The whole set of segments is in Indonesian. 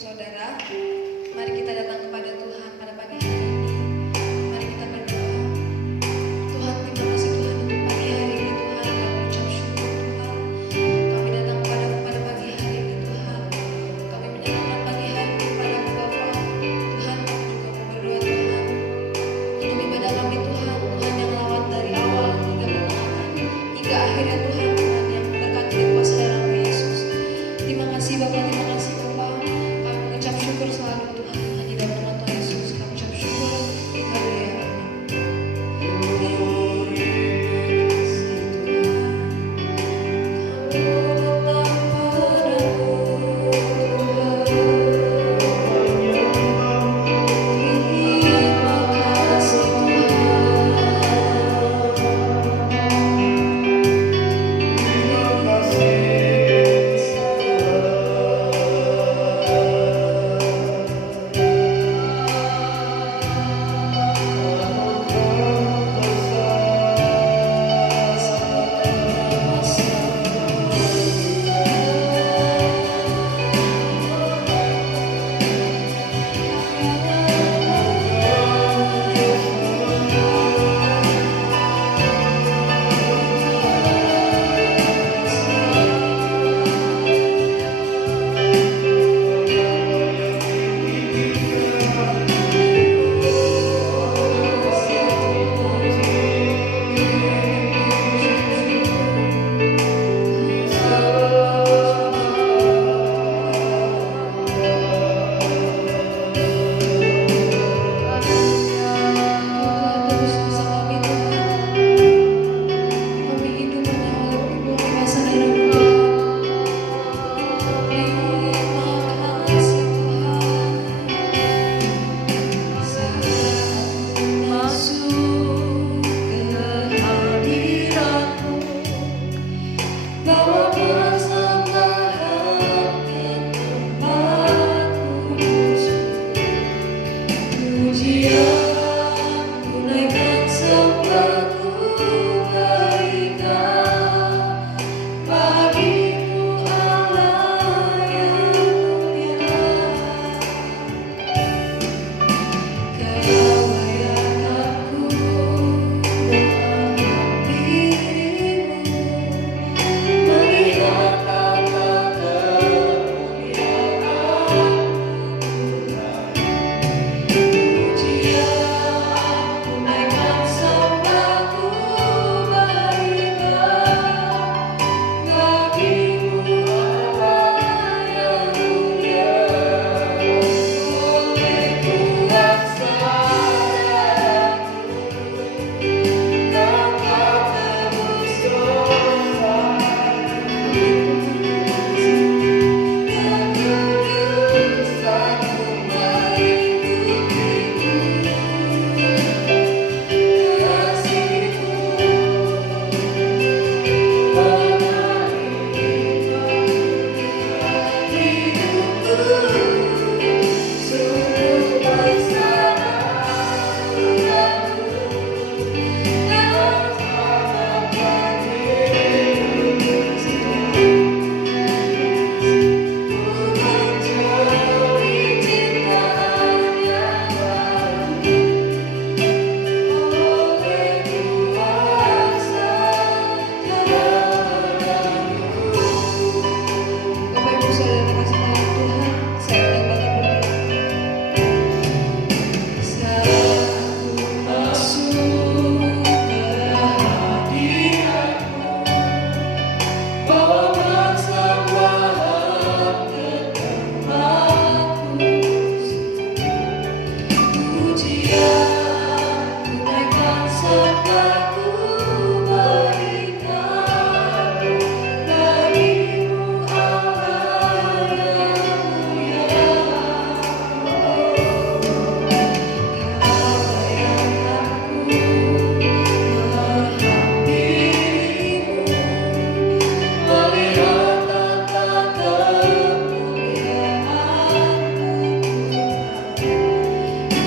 saudara, mari kita datang kepada Tuhan pada pagi hari ini. Mari kita berdoa. Tuhan, terima kasih Tuhan untuk pagi hari ini Tuhan. Kami mengucap syukur Tuhan. Kami datang kepadamu pada pagi hari ini Tuhan. Kami menyerahkan pagi hari ini kepadamu Bapa. Tuhan, kami juga mau berdoa Tuhan untuk ibadah kami Tuhan. Tuhan yang lawat dari awal hingga pertengahan hingga akhirnya Tuhan. Tuhan yang berkati di kuasa darah-Mu Yesus. Terima kasih Bapa, terima kasih Bapa. Kami mengucap syukur selalu Tuhan. Hanya dalam nama Tuhan Yesus kami ucap syukur. Haleluya.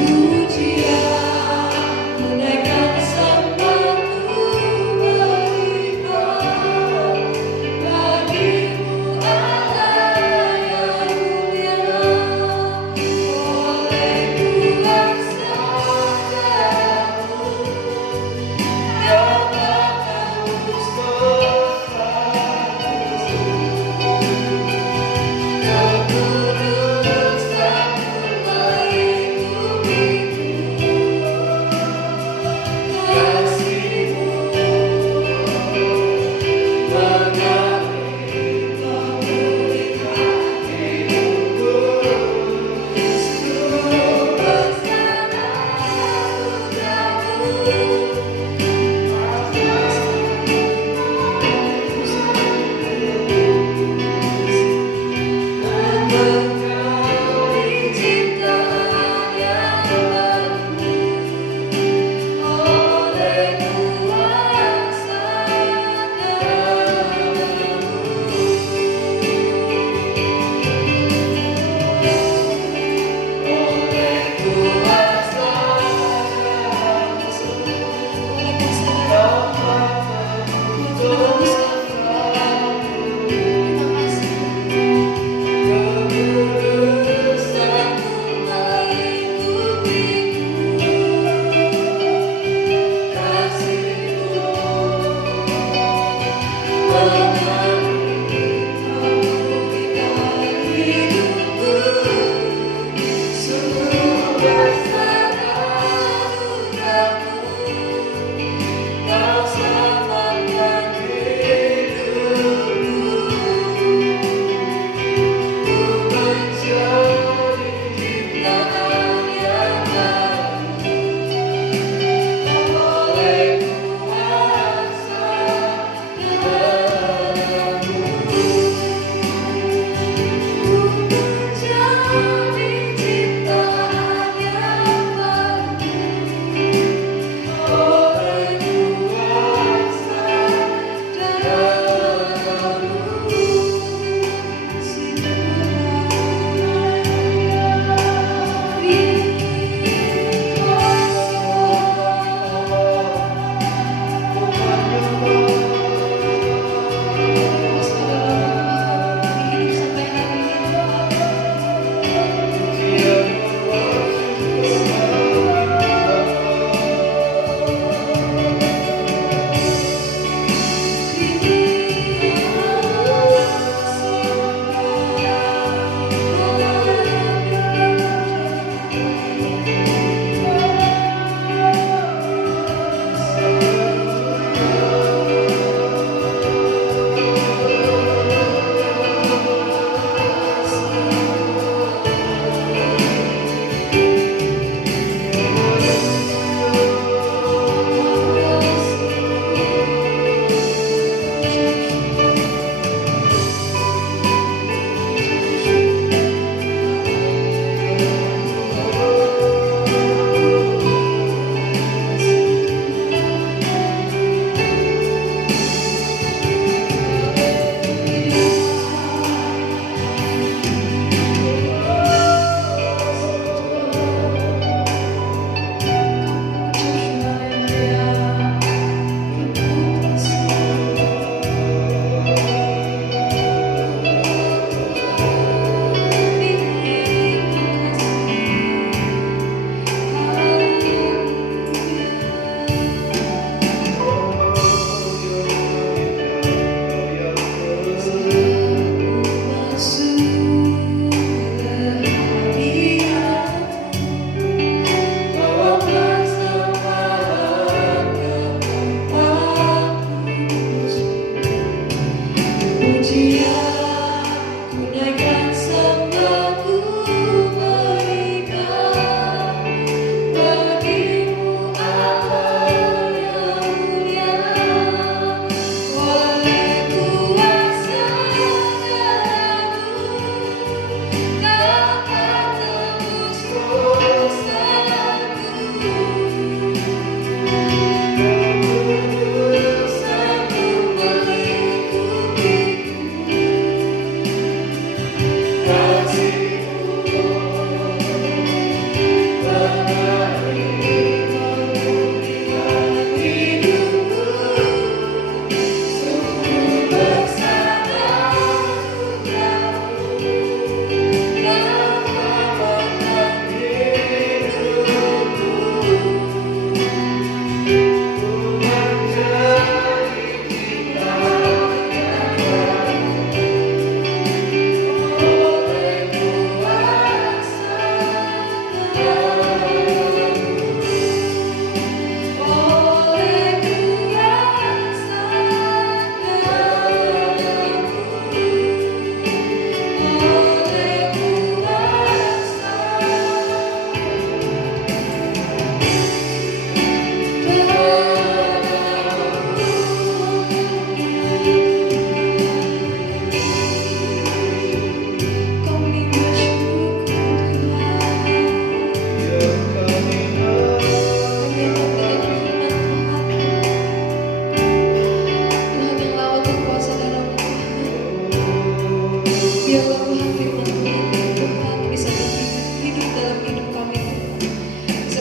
Pujian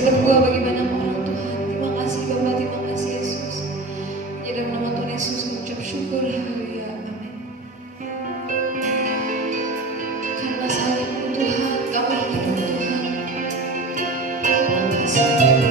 berbuah bagi banyak orang Tuhan. Terima kasih Bapa, terima kasih Yesus. Di dalam nama Tuhan Yesus mengucap syukur. Haleluya. Amin. Karena salibmu Tuhan, kami hidup Tuhan. Terima kasih Tuhan.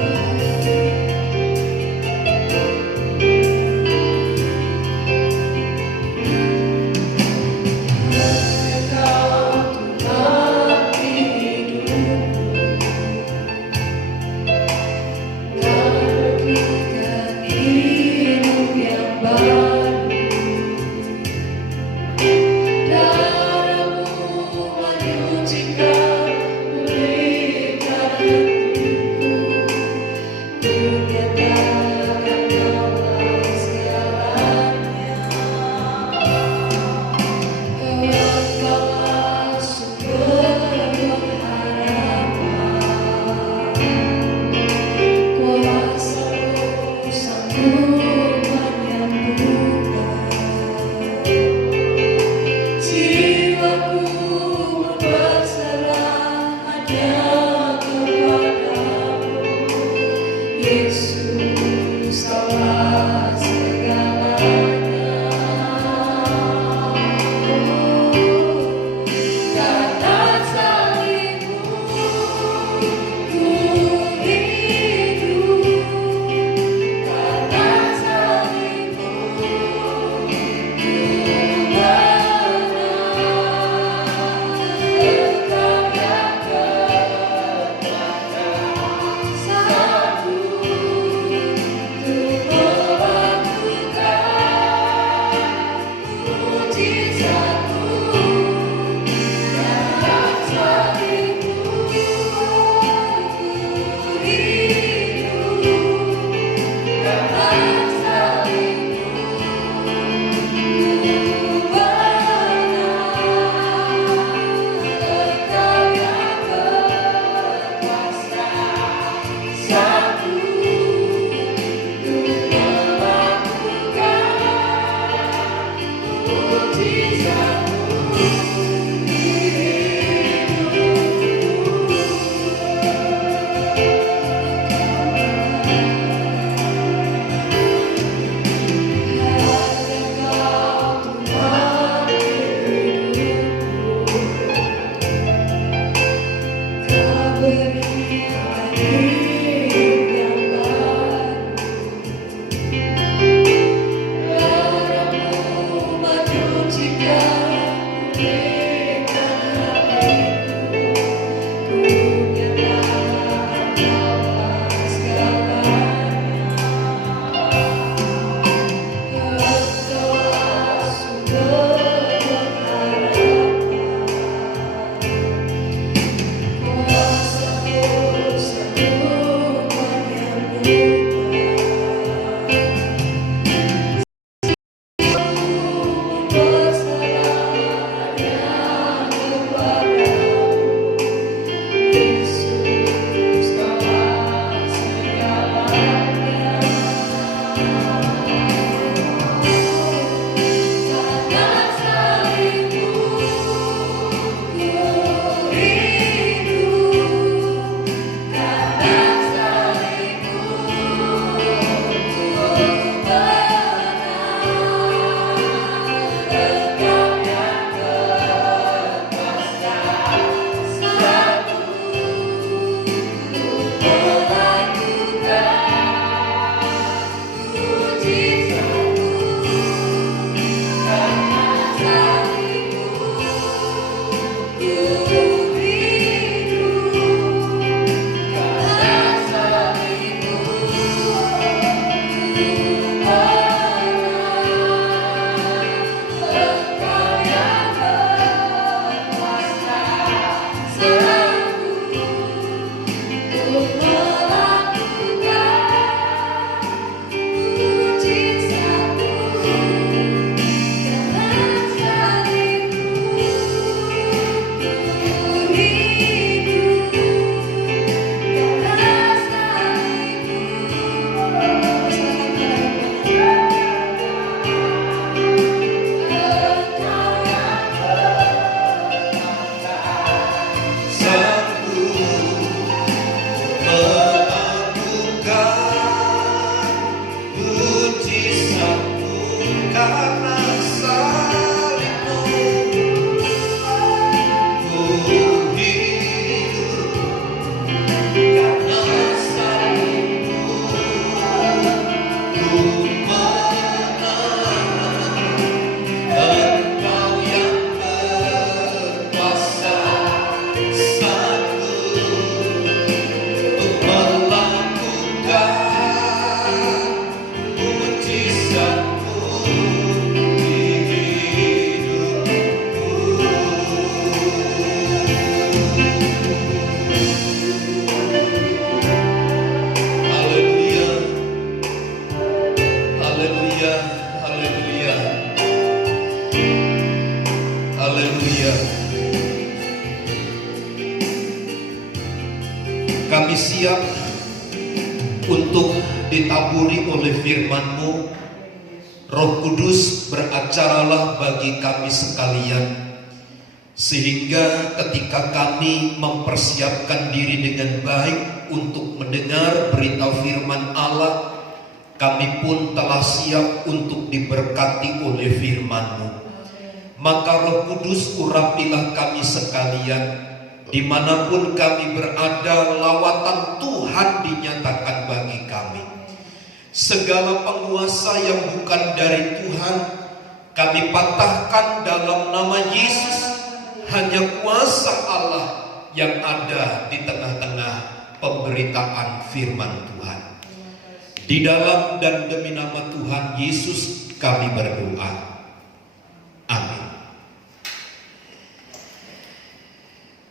Satu, untuk untuk ditaburi oleh firman-Mu. Roh Kudus, beracaralah bagi kami sekalian, sehingga ketika kami mempersiapkan diri dengan baik untuk mendengar berita firman Allah, kami pun telah siap untuk diberkati oleh firman-Mu. Maka Roh Kudus, urapilah kami sekalian, dimanapun kami berada, lawatan Tuhan dinyatakan bagi kami. Segala penguasa yang bukan dari Tuhan, kami patahkan dalam nama Yesus. Hanya kuasa Allah yang ada di tengah-tengah pemberitaan firman Tuhan. Di dalam dan demi nama Tuhan Yesus kami berdoa. Amin.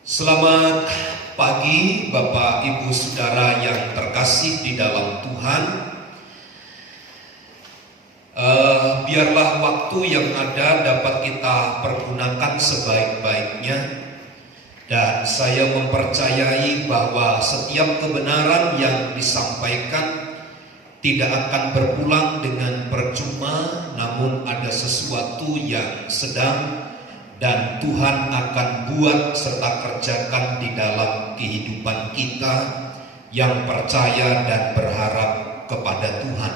Selamat pagi Bapak Ibu Saudara yang terkasih di dalam Tuhan. Biarlah waktu yang ada dapat kita pergunakan sebaik-baiknya, dan saya mempercayai bahwa setiap kebenaran yang disampaikan tidak akan berpulang dengan percuma, namun ada sesuatu yang sedang dan Tuhan akan buat serta kerjakan di dalam kehidupan kita yang percaya dan berharap kepada Tuhan.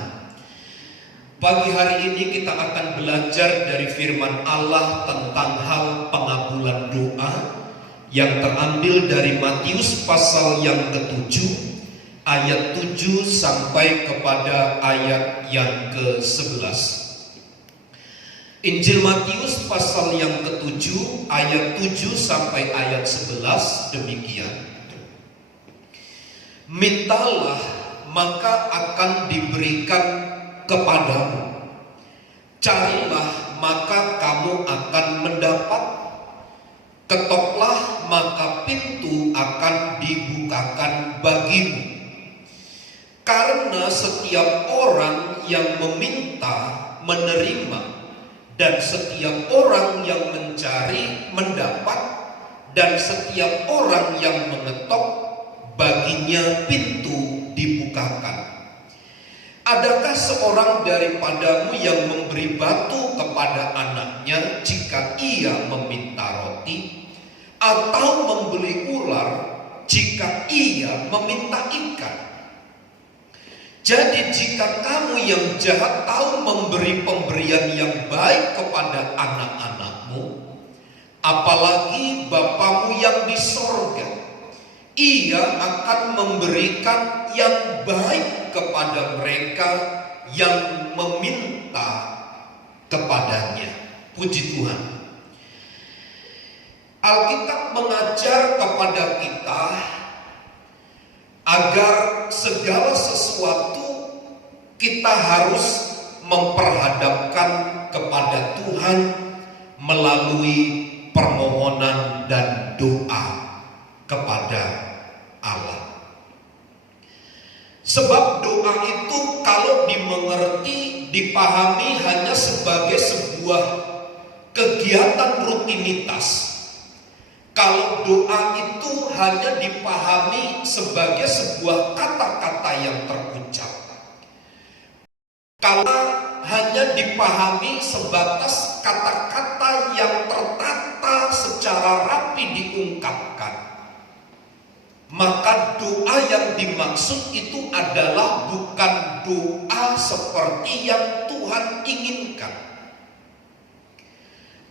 Pagi hari ini kita akan belajar dari firman Allah tentang hal pengabulan doa yang terambil dari Matius pasal yang ke-7 ayat 7 sampai kepada ayat yang ke-11. Injil Matius pasal yang ke-7 ayat 7 sampai ayat 11 demikian. Mintalah maka akan diberikan kepadamu, carilah maka kamu akan mendapat, ketoklah maka pintu akan dibukakan bagimu. Karena setiap orang yang meminta menerima, dan setiap orang yang mencari mendapat, dan setiap orang yang mengetok baginya pintu dibukakan. Adakah seorang daripadamu yang memberi batu kepada anaknya jika ia meminta roti, atau memberi ular jika ia meminta ikan? Jadi jika kamu yang jahat tahu memberi pemberian yang baik kepada anak-anakmu, apalagi Bapamu yang di sorga, Ia akan memberikan yang baik kepada mereka yang meminta kepadanya. Puji Tuhan. Alkitab mengajar kepada kita agar segala sesuatu kita harus memperhadapkan kepada Tuhan melalui permohonan dan doa kepada Allah. Sebab doa itu kalau dimengerti, dipahami hanya sebagai sebuah kegiatan rutinitas. Kalau doa itu hanya dipahami sebagai sebuah kata-kata yang terucap. Kalau hanya dipahami sebatas kata-kata yang tertata secara rapi diungkapkan, maka doa yang dimaksud itu adalah bukan doa seperti yang Tuhan inginkan.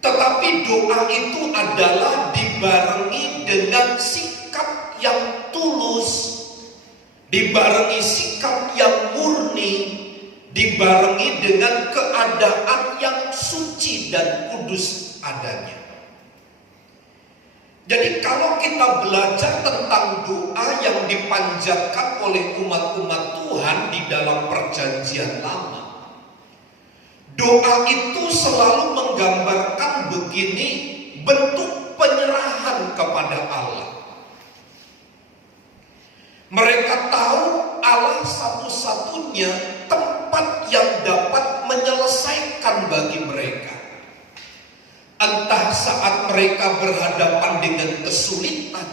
Tetapi doa itu adalah dibarengi dengan sikap yang tulus, dibarengi sikap yang murni, dibarengi dengan keadaan yang suci dan kudus adanya. Jadi kalau kita belajar tentang doa yang dipanjatkan oleh umat-umat Tuhan di dalam perjanjian lama, doa itu selalu menggambarkan begini bentuk penyerahan kepada Allah. Mereka tahu Allah satu-satunya tempat yang dapat menyelesaikan bagi mereka. Entah saat mereka berhadapan dengan kesulitan,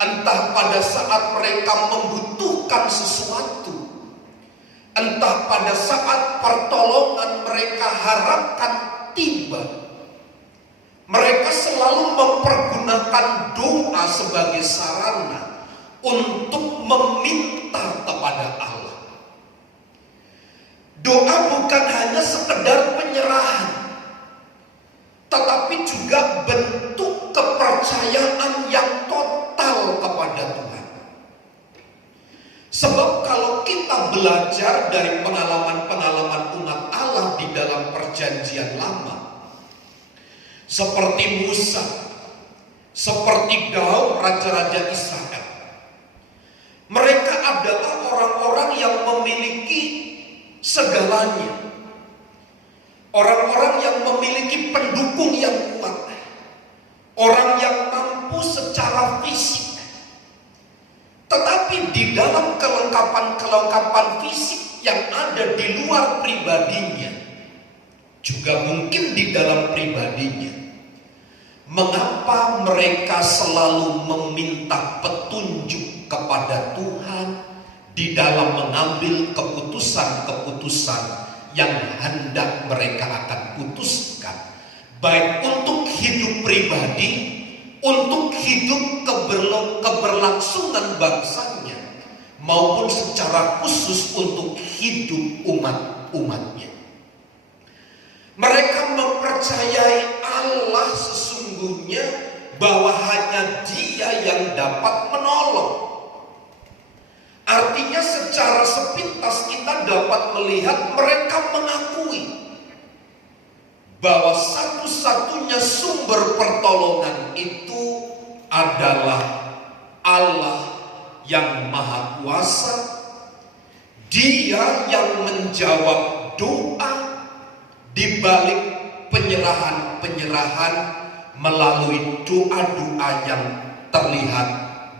entah pada saat mereka membutuhkan sesuatu, Entah pada saat pertolongan mereka harapkan tiba, mereka selalu mempergunakan doa sebagai sarana untuk meminta kepada Allah. Doa bukan hanya sekedar penyerahan, tetapi juga bentuk kepercayaan yang total kepada Tuhan. Sebab kalau kita belajar dari pengalaman-pengalaman umat Allah di dalam perjanjian lama, seperti Musa, seperti Daud, raja-raja Israel, mereka adalah orang-orang yang memiliki segalanya. Orang-orang yang memiliki pendukung yang kuat, orang yang mampu secara fisik. Tetapi di dalam kelengkapan-kelengkapan fisik yang ada di luar pribadinya, juga mungkin di dalam pribadinya, mengapa mereka selalu meminta petunjuk kepada Tuhan di dalam mengambil keputusan-keputusan yang hendak mereka akan putuskan, baik untuk hidup pribadi, untuk hidup keberlangsungan bangsanya, maupun secara khusus untuk hidup umat-umatnya. Mereka mempercayai Allah sesungguhnya bahwa hanya Dia yang dapat menolong. Artinya secara sepintas kita dapat melihat mereka mengakui bahwa satu-satunya sumber pertolongan itu adalah Allah yang Maha Kuasa. Dia yang menjawab doa di balik penyerahan-penyerahan melalui doa-doa yang terlihat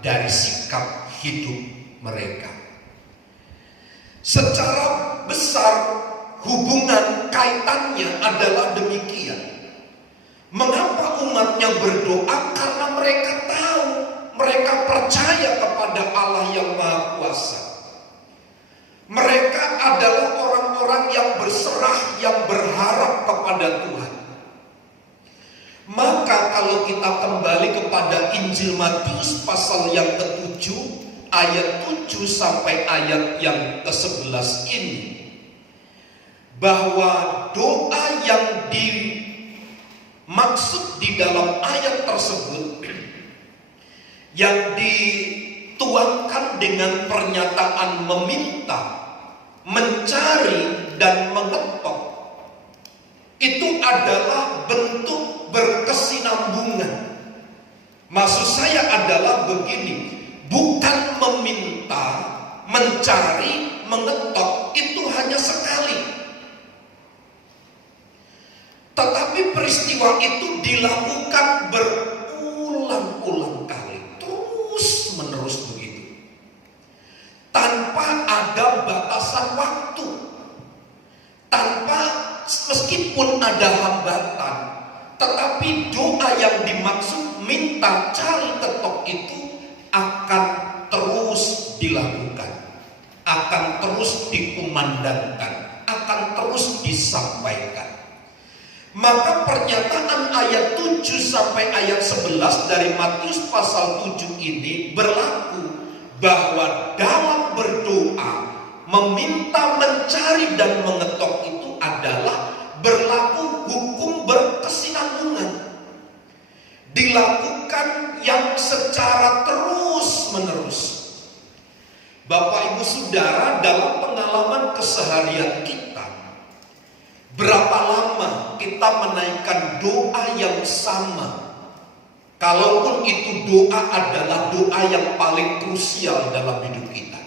dari sikap hidup mereka. Secara besar hubungan kaitannya adalah demikian. Mengapa umatnya berdoa? Karena mereka tahu, mereka percaya kepada Allah yang Maha Kuasa. Mereka adalah orang-orang yang berserah, yang berharap kepada Tuhan. Maka kalau kita kembali kepada Injil Matius pasal yang ke-7, ayat 7 sampai ayat yang ke-11 ini, bahwa doa yang dimaksud di dalam ayat tersebut, yang dituangkan dengan pernyataan meminta, mencari, dan mengetok, itu adalah bentuk berkesinambungan. Maksud saya adalah begini, bukan meminta, mencari, mengetok itu hanya sekali. Tetapi peristiwa itu dilakukan berulang-ulang kali, terus menerus begitu, tanpa ada batasan waktu, tanpa meskipun ada hambatan, tetapi doa yang dimaksud minta, cari, ketok itu akan terus dilakukan, akan terus dikumandangkan, akan terus disampaikan. Maka pernyataan ayat 7 sampai ayat 11 dari Matius pasal 7 ini berlaku bahwa dalam berdoa, meminta, mencari, dan mengetok itu adalah berlaku hukum berkesinambungan. Dilakukan yang secara terus menerus. Bapak Ibu Saudara, dalam pengalaman keseharian kita, berapa lama kita menaikkan doa yang sama? Kalaupun itu doa adalah doa yang paling krusial dalam hidup kita.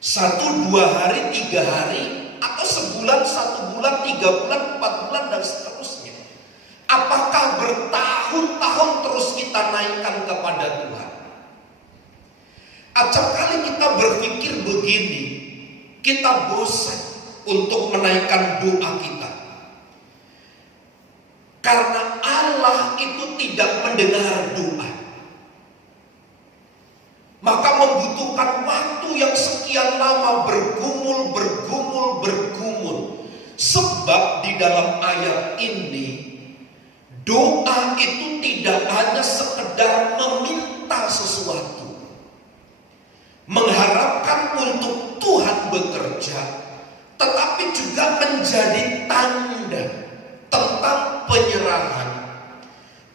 1, 2 hari, 3 hari, atau sebulan, 1 bulan, 3 bulan, 4 bulan, dan seterusnya. Apakah bertahun-tahun terus kita naikkan kepada Tuhan? Acap kali kita berpikir begini, kita bosan untuk menaikkan doa kita, karena Allah itu tidak mendengar doa. Maka membutuhkan waktu yang sekian lama bergumul di dalam ayat ini, doa itu tidak hanya sekedar meminta sesuatu, mengharapkan untuk Tuhan bekerja, tetapi juga menjadi tanda tentang penyerahan,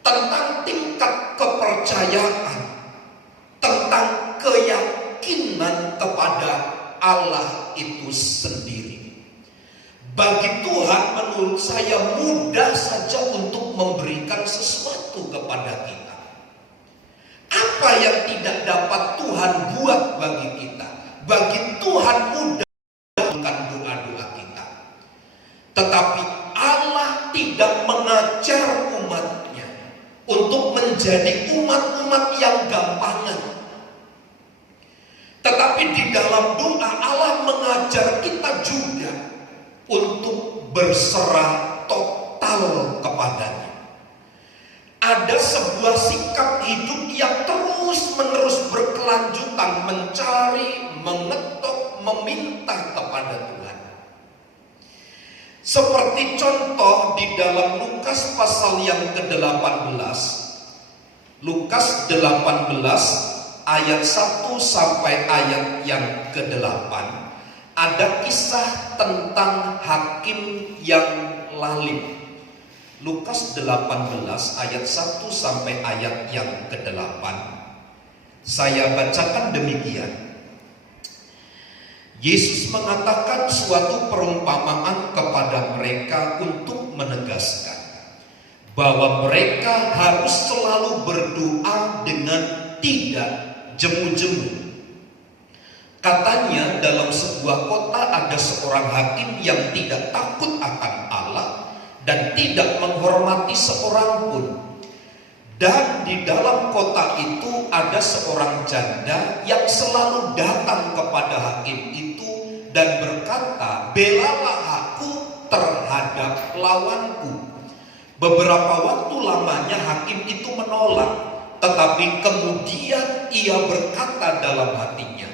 tentang tingkat kepercayaan, tentang keyakinan kepada Allah itu sendiri. Bagi Tuhan menurut saya mudah saja untuk memberikan sesuatu kepada kita. Apa yang tidak dapat Tuhan buat bagi kita? Bagi Tuhan mudah bukan doa-doa kita. Tetapi Allah tidak mengajar umatnya untuk menjadi umat-umat yang gampangan. Tetapi di dalam doa Allah mengajar kita juga untuk berserah total kepadanya. Ada sebuah sikap hidup yang terus-menerus berkelanjutan mencari, mengetuk, meminta kepada Tuhan. Seperti contoh di dalam Lukas pasal yang ke-18. Lukas 18 ayat 1 sampai ayat yang ke-8. Ada kisah tentang hakim yang lalim. Lukas 18 ayat 1 sampai ayat yang ke-8. Saya bacakan demikian. Yesus mengatakan suatu perumpamaan kepada mereka untuk menegaskan bahwa mereka harus selalu berdoa dengan tidak jemu-jemu. Katanya dalam sebuah kota ada seorang hakim yang tidak takut akan Allah dan tidak menghormati seorang pun. Dan di dalam kota itu ada seorang janda yang selalu datang kepada hakim itu dan berkata, "Belalah aku terhadap lawanku." Beberapa waktu lamanya hakim itu menolak, tetapi kemudian ia berkata dalam hatinya,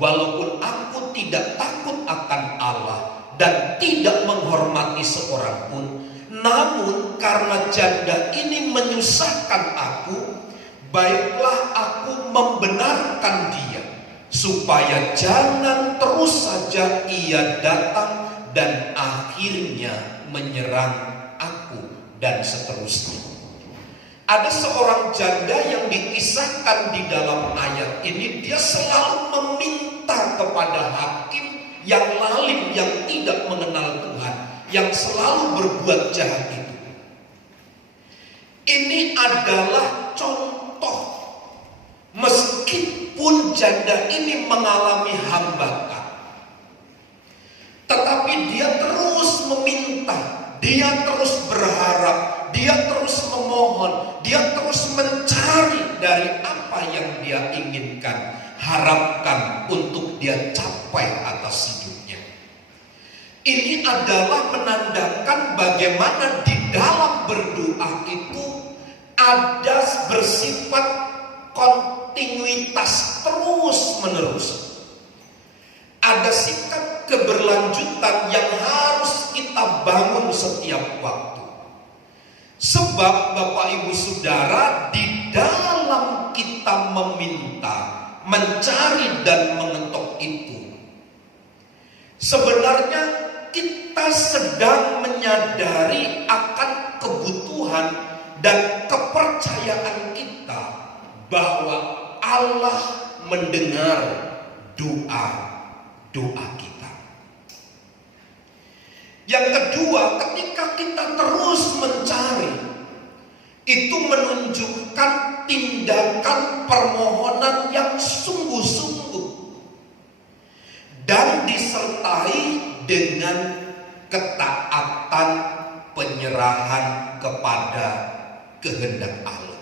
"Walaupun aku tidak takut akan Allah dan tidak menghormati seorang pun, namun karena janda ini menyusahkan aku, baiklah aku membenarkan dia, supaya jangan terus saja ia datang dan akhirnya menyerang aku," dan seterusnya. Ada seorang janda yang dikisahkan di dalam ayat ini. Dia selalu meminta kepada hakim yang lalim, yang tidak mengenal Tuhan, yang selalu berbuat jahat itu. Ini adalah contoh. Meskipun janda ini mengalami hambatan, tetapi dia terus meminta, dia terus berharap, dia terus memohon, dia terus mencari dari apa yang dia inginkan, harapkan untuk dia capai atas hidupnya. Ini adalah menandakan bagaimana di dalam berdoa itu ada bersifat kontinuitas terus menerus. Ada sikap keberlanjutan yang harus kita bangun setiap waktu. Sebab Bapak Ibu Saudara, di dalam kita meminta, mencari dan mengetuk itu, sebenarnya kita sedang menyadari akan kebutuhan dan kepercayaan kita bahwa Allah mendengar doa kita. Yang kedua, ketika kita terus mencari, itu menunjukkan tindakan permohonan yang sungguh-sungguh dan disertai dengan ketaatan penyerahan kepada kehendak Allah.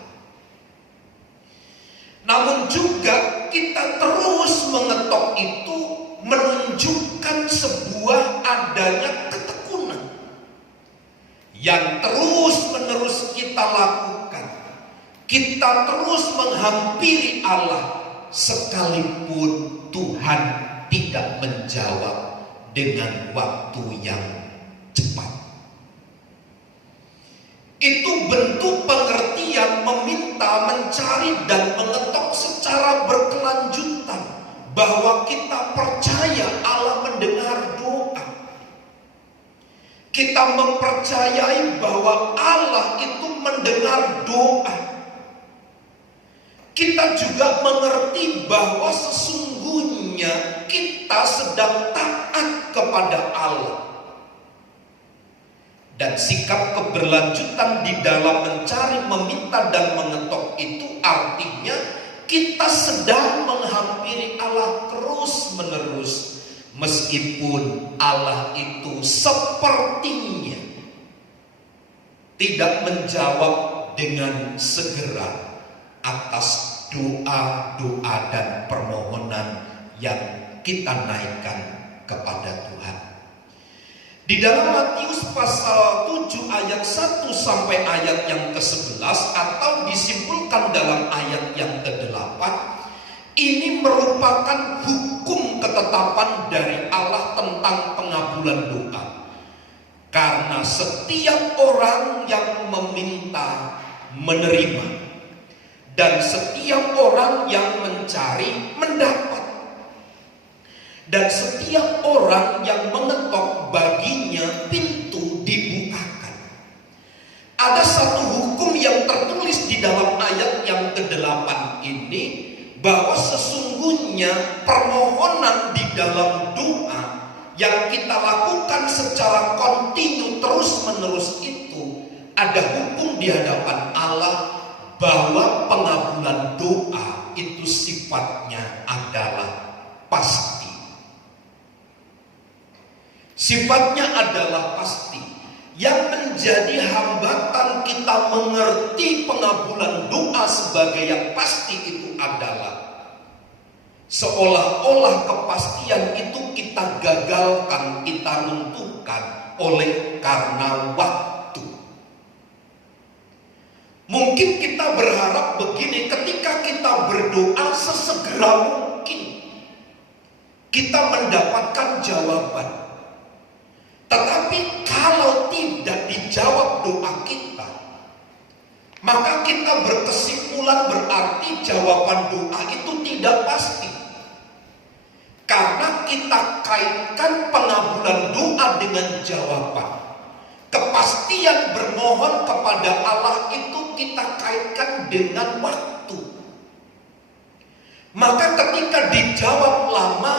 Namun juga kita terus mengetok itu menunjukkan sebuah adanya ketekunan yang terus-menerus kita lakukan. Kita terus menghampiri Allah sekalipun Tuhan tidak menjawab dengan waktu yang cepat. bentuk pengertian meminta, mencari, dan mengetok secara berkelanjutan bahwa kita percaya Allah mendengar doa. Kita mempercayai bahwa Allah itu mendengar doa. Kita juga mengerti bahwa sesungguhnya kita sedang taat kepada Allah. Dan sikap keberlanjutan di dalam mencari, meminta, dan mengetok itu artinya kita sedang menghampiri Allah terus-menerus. Meskipun Allah itu sepertinya tidak menjawab dengan segera atas doa-doa dan permohonan yang kita naikkan kepada Tuhan. Di dalam Matius pasal 7 ayat 1 sampai ayat yang ke-11 atau disimpulkan dalam ayat yang ke-8, ini merupakan hukum ketetapan dari Allah tentang pengabulan doa. Karena setiap orang yang meminta menerima, dan setiap orang yang mencari mendapat, dan setiap orang yang mengetok baginya pintu dibukakan. Ada satu hukum yang tertulis di dalam ayat yang ke-8 ini, bahwa sesungguhnya permohonan di dalam doa yang kita lakukan secara kontinu terus-menerus itu ada hukum di hadapan Allah bahwa pengabulan doa itu sifatnya adalah pasti. Sifatnya adalah pasti. Yang menjadi hambatan kita mengerti pengabulan doa sebagai yang pasti itu adalah seolah-olah kepastian itu kita gagalkan, kita runtuhkan oleh karena waktu. Mungkin kita berharap begini, ketika kita berdoa sesegera mungkin kita mendapatkan jawaban. Tetapi kalau tidak dijawab doa kita, maka kita berkesimpulan berarti jawaban doa itu tidak pasti. Karena kita kaitkan pengabulan doa dengan jawaban. Kepastian bermohon kepada Allah itu kita kaitkan dengan waktu. Maka ketika dijawab lama,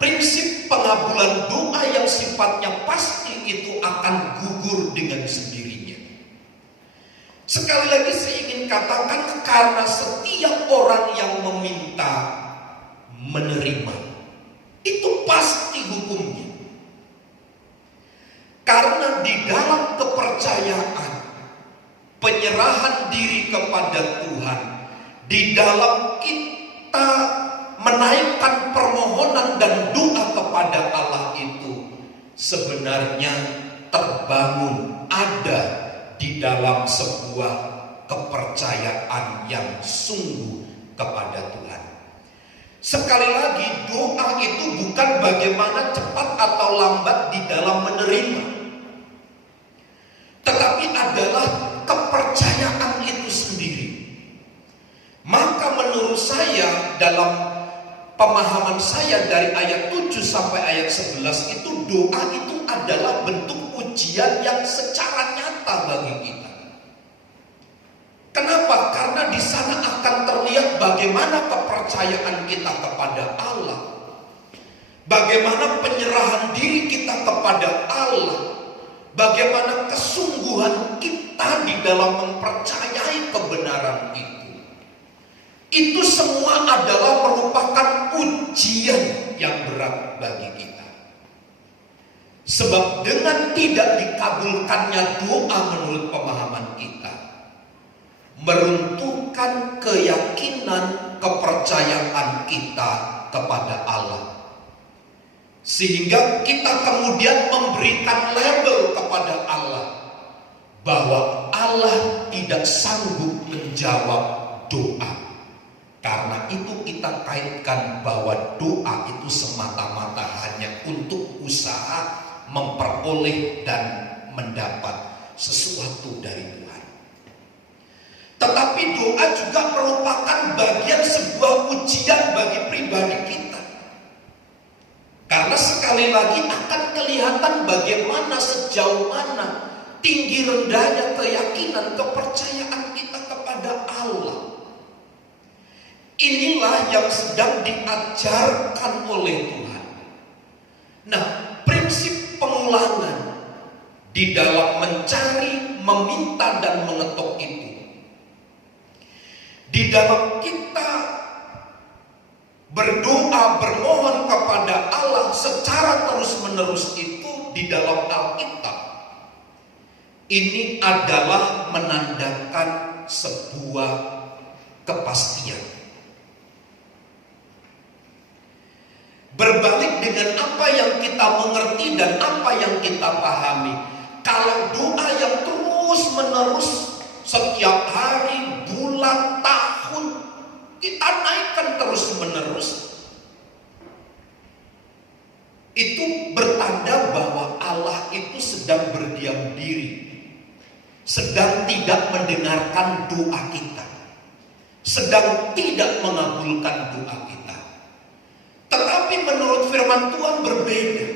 prinsip pengabulan doa yang sifatnya pasti itu akan gugur dengan sendirinya. Sekali lagi saya ingin katakan, karena setiap orang yang meminta menerima, itu pasti hukumnya. Karena di dalam kepercayaan, penyerahan diri kepada Tuhan, di dalam kita menaikkan permohonan dan doa kepada Allah itu sebenarnya terbangun ada di dalam sebuah kepercayaan yang sungguh kepada Tuhan. Sekali lagi, doa itu bukan bagaimana cepat atau lambat di dalam menerima, tetapi adalah kepercayaan itu sendiri. Maka menurut saya, dalam pemahaman saya dari ayat 7 sampai ayat 11 itu, doa itu adalah bentuk ujian yang secara nyata bagi kita. Kenapa? Karena di sana akan terlihat bagaimana kepercayaan kita kepada Allah, bagaimana penyerahan diri kita kepada Allah, bagaimana kesungguhan kita di dalam mempercayai kebenaran itu. Itu semua adalah merupakan ujian yang berat bagi kita. Sebab dengan tidak dikabulkannya doa menurut pemahaman kita, meruntuhkan keyakinan, kepercayaan kita kepada Allah. Sehingga kita kemudian memberikan label kepada Allah bahwa Allah tidak sanggup menjawab doa. Karena itu kita kaitkan bahwa doa itu semata-mata hanya untuk usaha memperoleh dan mendapat sesuatu dari Tuhan. Tetapi doa juga merupakan bagian sebuah ujian bagi pribadi kita. Karena sekali lagi akan kelihatan bagaimana sejauh mana tinggi rendahnya keyakinan, kepercayaan kita kepada Allah. Inilah yang sedang diajarkan oleh Tuhan. Nah, prinsip pengulangan di dalam mencari, meminta, dan mengetuk itu, di dalam kita berdoa, bermohon kepada Allah secara terus-menerus itu di dalam Alkitab, ini adalah menandakan sebuah kepastian. Berbalik dengan apa yang kita mengerti dan apa yang kita pahami. Kalau doa yang terus-menerus setiap hari, bulan, tahun kita naikkan terus-menerus, itu bertanda bahwa Allah itu sedang berdiam diri, sedang tidak mendengarkan doa kita, sedang tidak mengabulkan doa kita. Tetapi menurut firman Tuhan berbeda.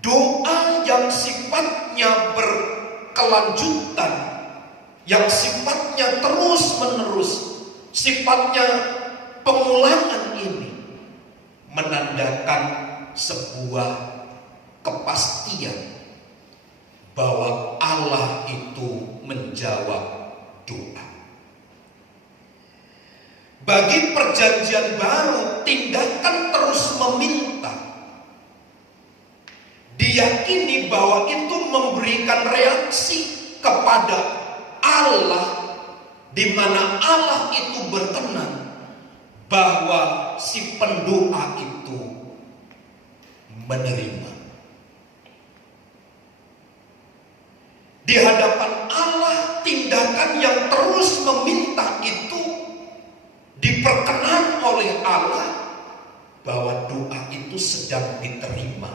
Doa yang sifatnya berkelanjutan, yang sifatnya terus-menerus, sifatnya pengulangan ini menandakan sebuah kepastian bahwa Allah itu menjawab doa. Bagi perjanjian baru, tindakan terus meminta diyakini bahwa itu memberikan reaksi kepada Allah, di mana Allah itu berkenan bahwa si pendoa itu menerima. Di hadapan Allah, tindakan yang terus meminta itu diperkenan oleh Allah bahwa doa itu sedang diterima,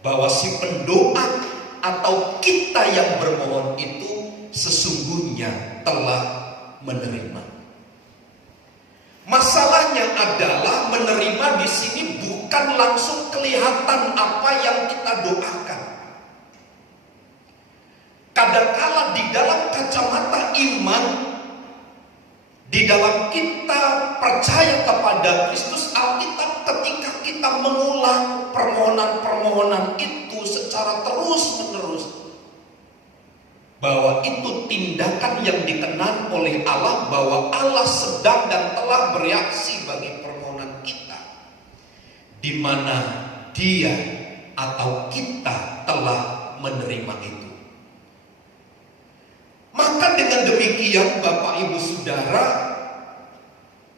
bahwa si pendoa atau kita yang bermohon itu sesungguhnya telah menerima. Masalahnya adalah menerima di sini bukan langsung kelihatan apa yang kita doakan. Kadangkala di dalam kacamata iman, di dalam kita percaya kepada Kristus, Alkitab ketika kita mengulang permohonan-permohonan itu secara terus-menerus, bahwa itu tindakan yang dikenan oleh Allah, bahwa Allah sedang dan telah bereaksi bagi permohonan kita, di mana Dia atau kita telah menerima itu. Maka dengan demikian Bapak Ibu Saudara,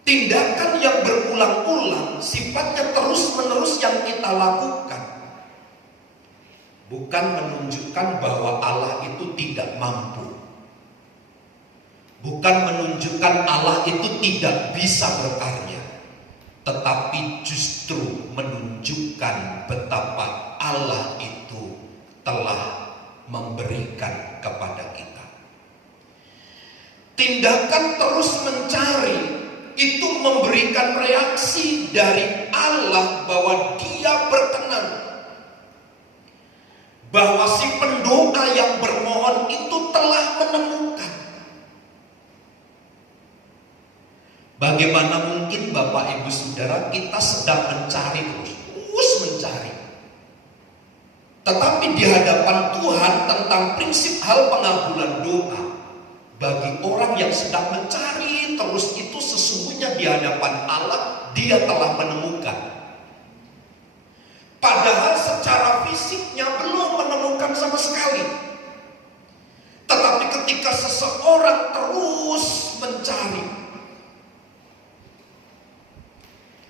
tindakan yang berulang-ulang, sifatnya terus-menerus yang kita lakukan, bukan menunjukkan bahwa Allah itu tidak mampu, bukan menunjukkan Allah itu tidak bisa berkarya, tetapi justru menunjukkan betapa Allah itu telah memberikan kepada kita. Tindakan terus mencari itu memberikan reaksi dari Allah bahwa Dia berkenan, bahwa si pendoa yang bermohon itu telah menemukan. Bagaimana mungkin Bapak Ibu Saudara kita sedang mencari terus mencari, tetapi di hadapan Tuhan tentang prinsip hal pengabulan doa, bagi orang yang sedang mencari terus itu sesungguhnya di hadapan Allah dia telah menemukan. Padahal secara fisiknya belum menemukan sama sekali. Tetapi ketika seseorang terus mencari,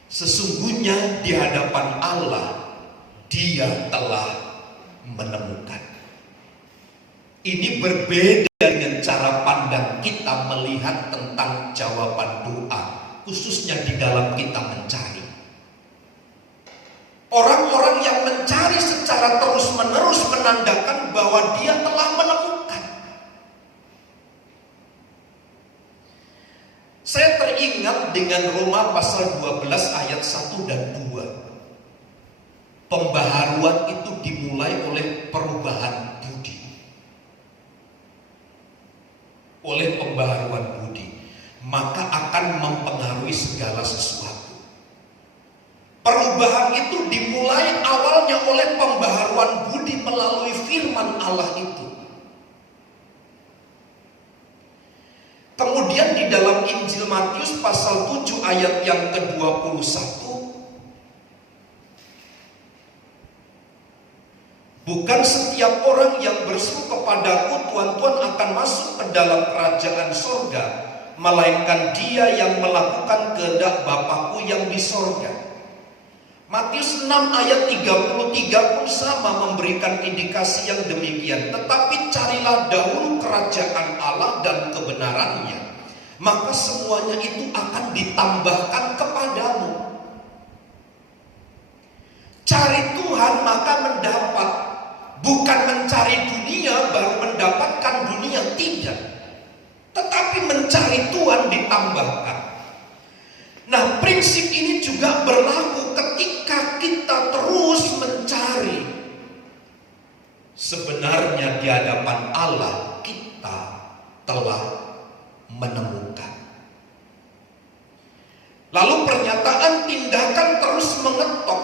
sesungguhnya di hadapan Allah dia telah menemukan. Ini berbeda dengan cara pandang kita melihat tentang jawaban doa, khususnya di dalam kita mencari. Orang-orang yang mencari secara terus-menerus menandakan bahwa dia telah menemukan. dengan Roma pasal 12 ayat 1 dan 2. Pembaharuan itu dimulai oleh perubahan budi. Oleh pembaharuan budi, maka akan mempengaruhi segala sesuatu. Perubahan itu dimulai awalnya oleh pembaharuan budi melalui firman Allah itu. Kemudian di dalam Injil Matius pasal 7 ayat yang ke-21, bukan setiap orang yang berseru kepadaku Tuhan, Tuhan akan masuk ke dalam kerajaan sorga, melainkan dia yang melakukan kehendak Bapakku yang di sorga. Matius 6 ayat 33 pun sama memberikan indikasi yang demikian. Tetapi carilah dahulu kerajaan Allah dan kebenarannya, maka semuanya itu akan ditambahkan kepadamu. Cari Tuhan maka mendapat. Bukan mencari dunia baru mendapatkan dunia, tidak. Tetapi mencari Tuhan ditambahkan. Nah, prinsip ini juga berlaku ketika kita terus mencari. Sebenarnya di hadapan Allah kita telah menemukan. Lalu pernyataan tindakan terus mengetok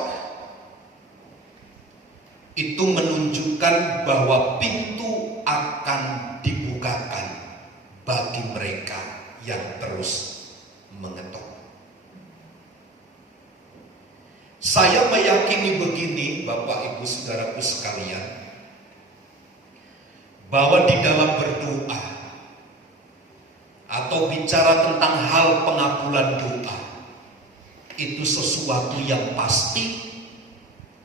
itu menunjukkan bahwa pintu akan dibukakan bagi mereka yang terus mengetok. Saya meyakini begini, Bapak Ibu Saudaraku sekalian, bahwa di dalam berdoa atau bicara tentang hal pengabulan doa, itu sesuatu yang pasti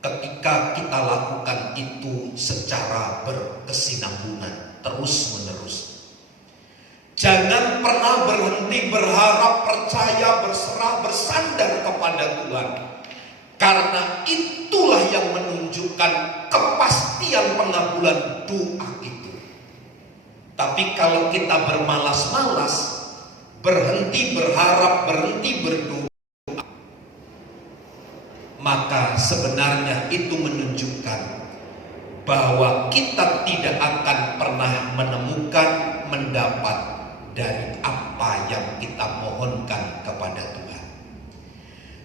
ketika kita lakukan itu secara berkesinambungan, terus menerus. Jangan pernah berhenti berharap, percaya, berserah, bersandar kepada Tuhan. Karena itulah yang menunjukkan kepastian pengabulan doa itu. Tapi kalau kita bermalas-malas, berhenti berharap, berhenti berdoa, maka sebenarnya itu menunjukkan bahwa kita tidak akan pernah menemukan, mendapat dari apa yang kita mohonkan kepada Tuhan.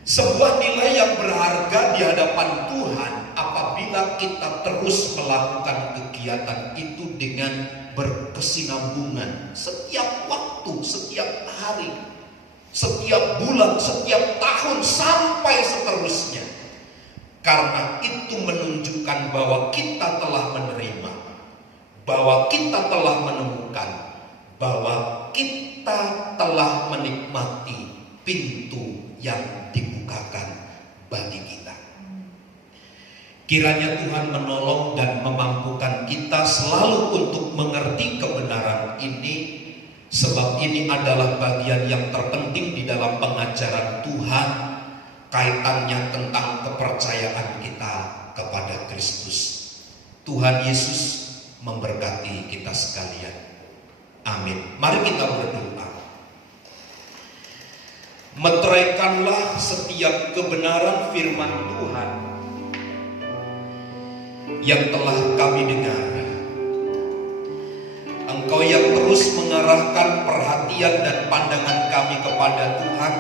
Sebuah nilai yang berharga di hadapan Tuhan apabila kita terus melakukan kegiatan itu dengan berkesinambungan setiap waktu, setiap hari, setiap bulan, setiap tahun, sampai seterusnya. Karena itu menunjukkan bahwa kita telah menerima, bahwa kita telah menemukan, bahwa kita telah menikmati pintu yang dibukakan bagi kita. Kiranya Tuhan menolong dan memampukan kita selalu untuk mengerti kebenaran ini, sebab ini adalah bagian yang terpenting di dalam pengajaran Tuhan, kaitannya tentang kepercayaan kita kepada Kristus. Tuhan Yesus memberkati kita sekalian. Amin. Mari kita berdoa. Meteraikanlah setiap kebenaran firman Tuhan yang telah kami dengar. Engkau yang terus mengarahkan perhatian dan pandangan kami kepada Tuhan.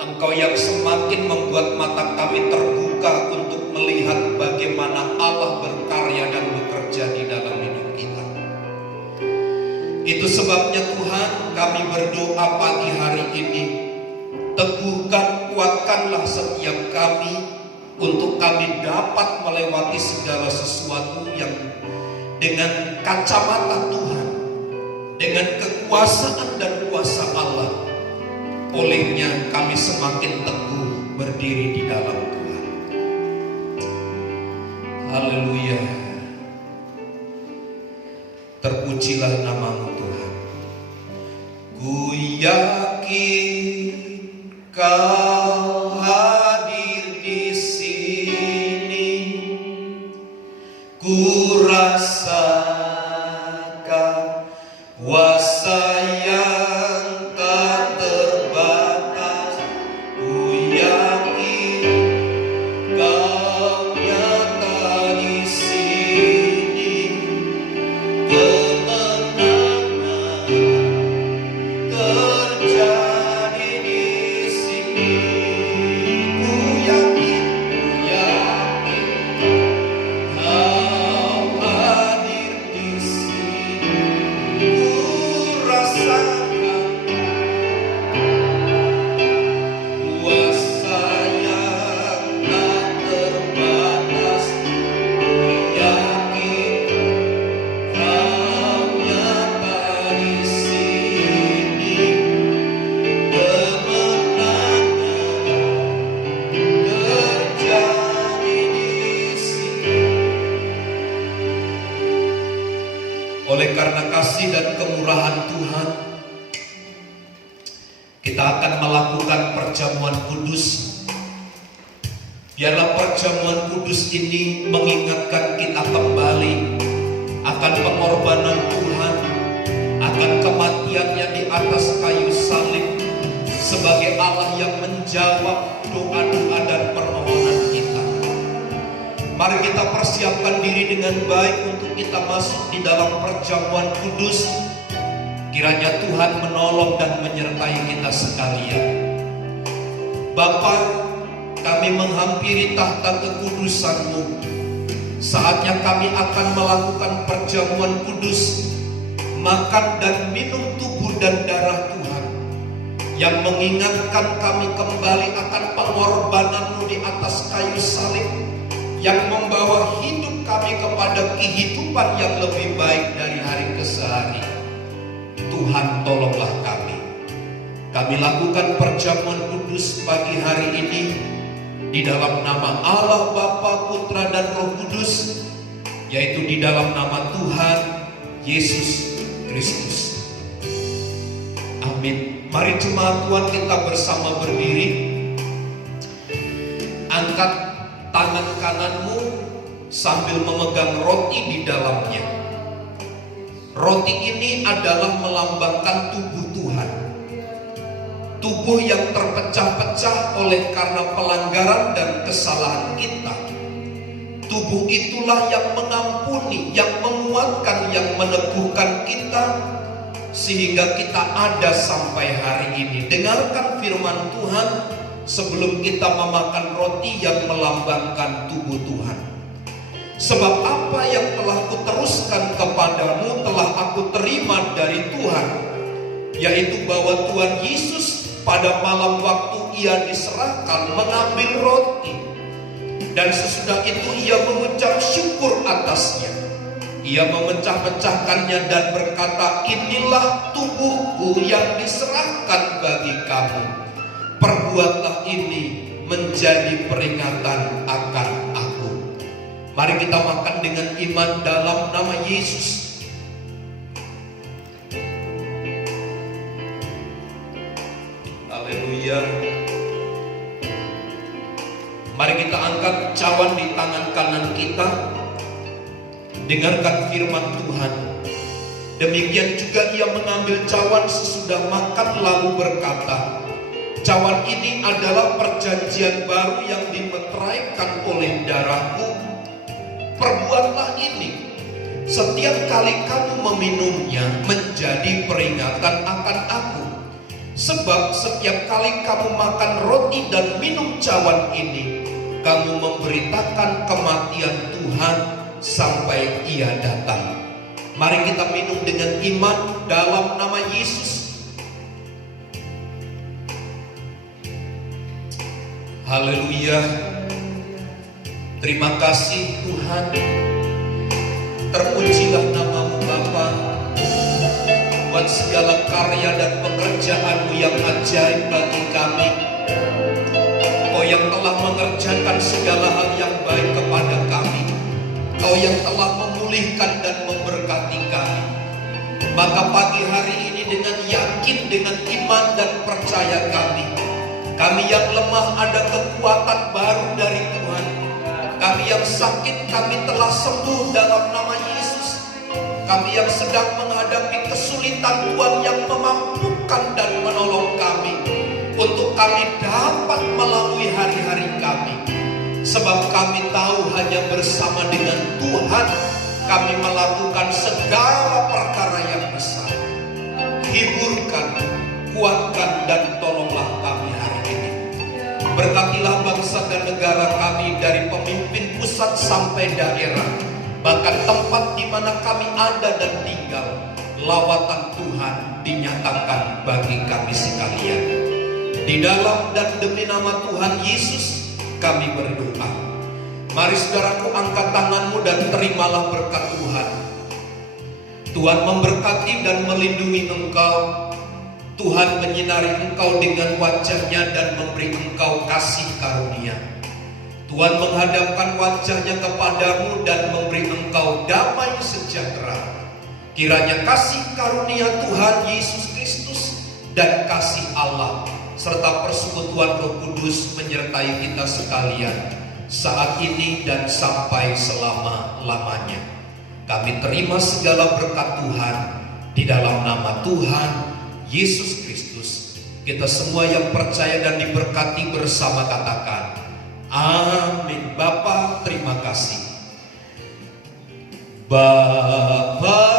Engkau yang semakin membuat mata kami terbuka untuk melihat bagaimana Allah berkarya dan bekerja di dalam hidup kita. Itu sebabnya Tuhan, kami berdoa pagi hari ini, teguhkan, kuatkanlah setiap kami untuk kami dapat melewati segala sesuatu yang dengan kacamata Tuhan, dengan kekuasaan dan kuasa Allah. Olehnya kami semakin teguh berdiri di dalam Tuhan. Haleluya. Terpujilah namamu Tuhan. Ku yakin Kau hadir di sini. Ku rasakan kuasa yang tak kasih dan kemurahan Tuhan, kita akan melakukan perjamuan kudus. Biarlah perjamuan kudus ini mengingatkan kita kembali akan pengorbanan Tuhan, akan kematiannya di atas kayu salib sebagai Allah yang menjawab doa-doa dan permohonan kita. Mari kita persiapkan diri dengan baik untuk kita masuk di dalam perjamuan kudus. Kiranya Tuhan menolong dan menyertai kita sekalian. Bapa, kami menghampiri tahta kekudusan-Mu. Saatnya kami akan melakukan perjamuan kudus, makan dan minum tubuh dan darah Tuhan, yang mengingatkan kami kembali akan pengorbanan-Mu di atas kayu salib, yang membawa hidup kami kepada kehidupan yang lebih baik dari hari ke hari. Tuhan, tolonglah kami. Kami lakukan perjamuan kudus pagi hari ini di dalam nama Allah Bapa, Putra dan Roh Kudus, yaitu di dalam nama Tuhan Yesus Kristus. Amin. Mari jemaat Tuhan kita bersama berdiri. Angkat tangan kananmu sambil memegang roti di dalamnya. Roti ini adalah melambangkan tubuh Tuhan. Tubuh yang terpecah-pecah oleh karena pelanggaran dan kesalahan kita. Tubuh itulah yang mengampuni, yang menguatkan, yang meneguhkan kita sehingga kita ada sampai hari ini. Dengarkan firman Tuhan sebelum kita memakan roti yang melambangkan tubuh Tuhan. Sebab apa yang telah kuteruskan kepadamu telah aku terima dari Tuhan, yaitu bahwa Tuhan Yesus pada malam waktu ia diserahkan mengambil roti, dan sesudah itu ia mengucap syukur atasnya. Ia memecah-mecahkannya dan berkata, inilah tubuhku yang diserahkan bagi kamu. Perbuatlah ini menjadi peringatan akan aku. Mari kita makan dengan iman dalam nama Yesus. Haleluya. Mari kita angkat cawan di tangan kanan kita. Dengarkan firman Tuhan. Demikian juga ia mengambil cawan sesudah makan lalu berkata, cawan ini adalah perjanjian baru yang dimeteraikan oleh darahku. Perbuatlah ini setiap kali kamu meminumnya menjadi peringatan akan aku. Sebab setiap kali kamu makan roti dan minum cawan ini, kamu memberitakan kematian Tuhan sampai ia datang. Mari kita minum dengan iman dalam nama Yesus. Haleluya. Terima kasih Tuhan. Terpujilah namamu Bapa, buat segala karya dan pekerjaan-Mu yang ajaib bagi kami. Kau yang telah mengerjakan segala hal yang baik kepada kami. Kau yang telah memulihkan dan memberkati kami. Maka pagi hari ini dengan yakin, dengan iman dan percaya kami yang lemah ada kekuatan baru dari Tuhan. Kami yang sakit kami telah sembuh dalam nama Yesus. Kami yang sedang menghadapi kesulitan, Tuhan yang memampukan dan menolong kami untuk kami dapat melalui hari-hari kami. Sebab kami tahu hanya bersama dengan Tuhan kami melakukan segala perkara yang besar. Hiburkan, kuatkan dan tolonglah kami hari ini. Berkatilah bangsa dan negara kami dari pemimpin pusat sampai daerah, bahkan tempat di mana kami ada dan tinggal. Lawatan Tuhan dinyatakan bagi kami sekalian. Di dalam dan demi nama Tuhan Yesus kami berdoa. Mari saudaraku, angkat tanganmu dan terimalah berkat Tuhan. Tuhan memberkati dan melindungi engkau. Tuhan menyinari engkau dengan wajah-Nya dan memberi engkau kasih karunia. Tuhan menghadapkan wajah-Nya kepadamu dan memberi engkau damai sejahtera. Kiranya kasih karunia Tuhan Yesus Kristus dan kasih Allah serta persekutuan Roh Kudus menyertai kita sekalian saat ini dan sampai selama-lamanya. Kami terima segala berkat Tuhan di dalam nama Tuhan Yesus Kristus. Kita semua yang percaya dan diberkati bersama katakan amin. Bapa, terima kasih. Bapa